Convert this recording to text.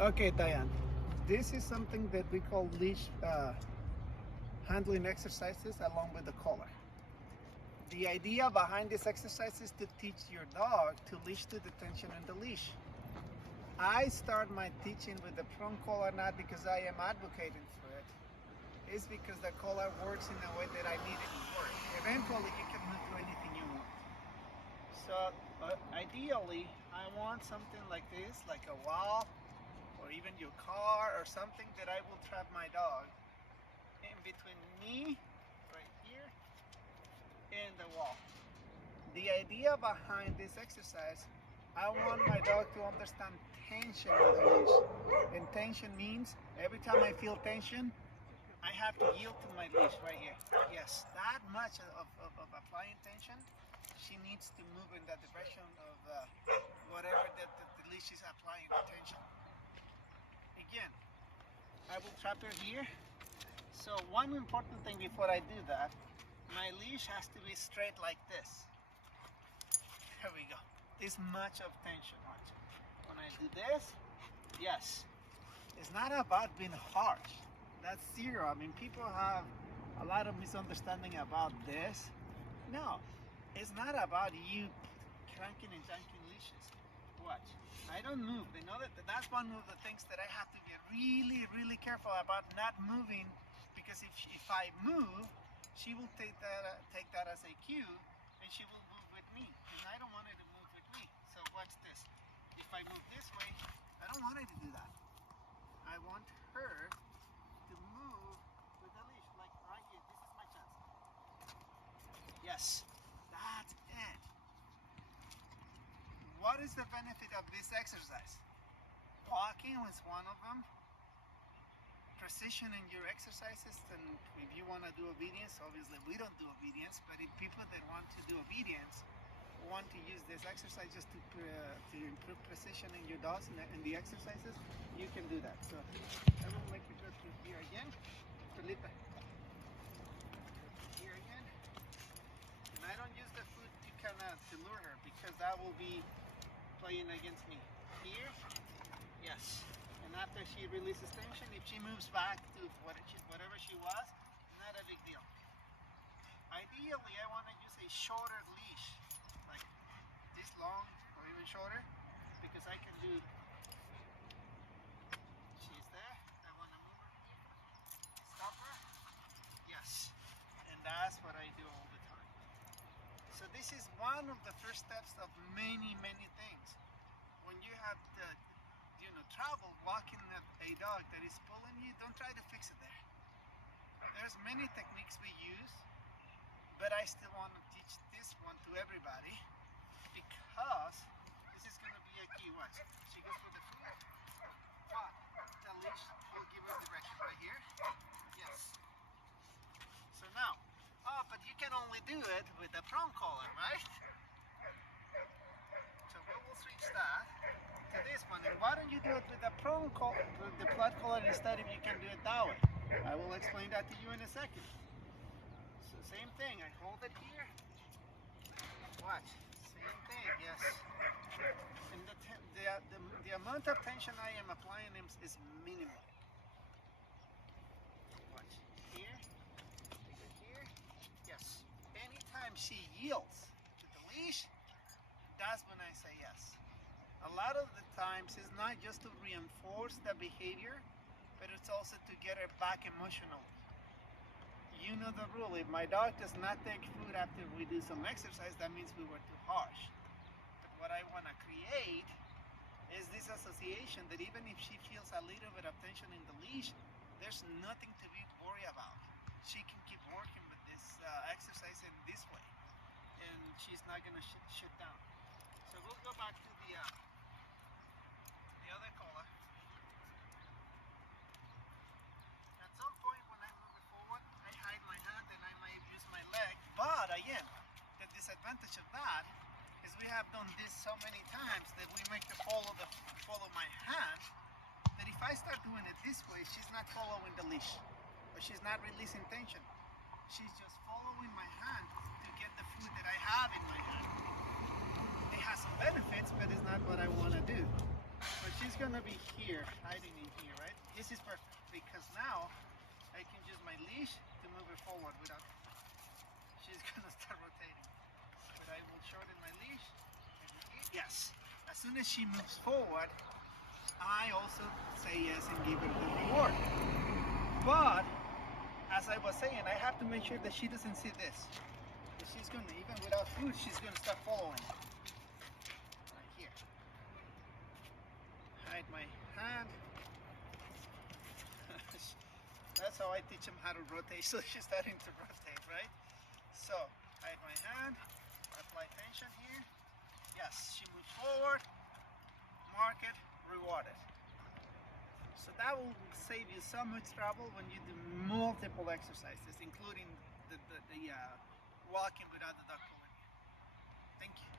Okay, Diane. This is something that we call leash handling exercises along with the collar. The idea behind this exercise is to teach your dog to leash to the tension in the leash. I start my teaching with the prong collar not because I am advocating for it. It's because the collar works in the way that I need it to work. Eventually, you can do anything you want. So, ideally, I want something like this, like a wall, or even your car, or something that I will trap my dog in between me, right here, and the wall. The idea behind this exercise, I want my dog to understand tension in the leash. And tension means every time I feel tension, I have to yield to my leash right here. Yes, that much of applying tension. She needs to move in that direction of whatever that the leash is applying the tension. Again, I will trap her here. So one important thing before I do that, my leash has to be straight like this. Here we go. This much of tension. Watch. When I do this, yes. It's not about being harsh. That's zero. I mean, people have a lot of misunderstanding about this. No, it's not about you cranking and janking leashes. Watch. I don't move. You know that's one of the things that I have to be really, really careful about not moving, because if I move, she will take that as a cue, and she will move with me. And I don't want her to move with me. So watch this. If I move this way, I don't want her to do that. I want her to move with the leash, like right here. This is my chance. Yes, that's it. What is the benefit of this exercise? Walking is one of them. Precision in your exercises, and if you want to do obedience, obviously we don't do obedience, but if people that want to do obedience want to use this exercise just to improve precision in your dogs in the exercises, you can do that. So I will make you go through here again. Felipe. Here again. And I don't use the foot to lure her, because that will be playing against me. Here, yes. And after she releases tension, if she moves back to whatever she was, not a big deal. Ideally, I want to use a shorter leash, like this long or even shorter, because I can do. She's there. I want to move her. Stop her. Yes. And that's what I do all the time. So this is one of the first steps of many, many things. When you have to, travel, walking a dog that is pulling you, don't try to fix it there. There's many techniques we use, but I still want to teach this one to everybody, because this is going to be a key. Watch. She goes with the foot. The leash will give her direction right here. Yes. So now, but you can only do it with the prong collar, right? So we will switch that to this one. And why don't you do it with the prong collar, with the flat collar, instead if you can do it that way? I will explain that to you in a second. So same thing, I hold it here. Watch, same thing, yes. And the amount of tension I am applying is minimal. Watch, here, here, yes. Anytime she yields to the leash, that's when I say yes. A lot of the times it's not just to reinforce the behavior, but it's also to get her back emotionally. You know the rule. If my dog does not take food after we do some exercise, that means we were too harsh. But what I want to create is this association that even if she feels a little bit of tension in the leash, there's nothing to be worried about. She can keep working with this exercise in this way, and she's not going to shut down. So we'll go back to the other collar. At some point when I move it forward, I hide my hand and I might use my leg. But again, the disadvantage of that is we have done this so many times that we make her follow my hand, that if I start doing it this way, she's not following the leash, or she's not releasing tension. She's just following my hand to get the food that I have in my hand. It has some benefits, but it's not what I want to do. But she's gonna be here, hiding in here, right? This is perfect because now I can use my leash to move her forward without. She's gonna start rotating, but I will shorten my leash. Yes. As soon as she moves forward, I also say yes and give her the reward. But as I was saying, I have to make sure that she doesn't see this. She's gonna, even without food, she's gonna start following. Right here. Hide my hand. That's how I teach them how to rotate. So she's starting to rotate, right? So hide my hand. Apply tension here. Yes, she moves forward. Mark it. Reward it. So that will save you so much trouble when you do multiple exercises, including the walking without the dog pulling you. Thank you.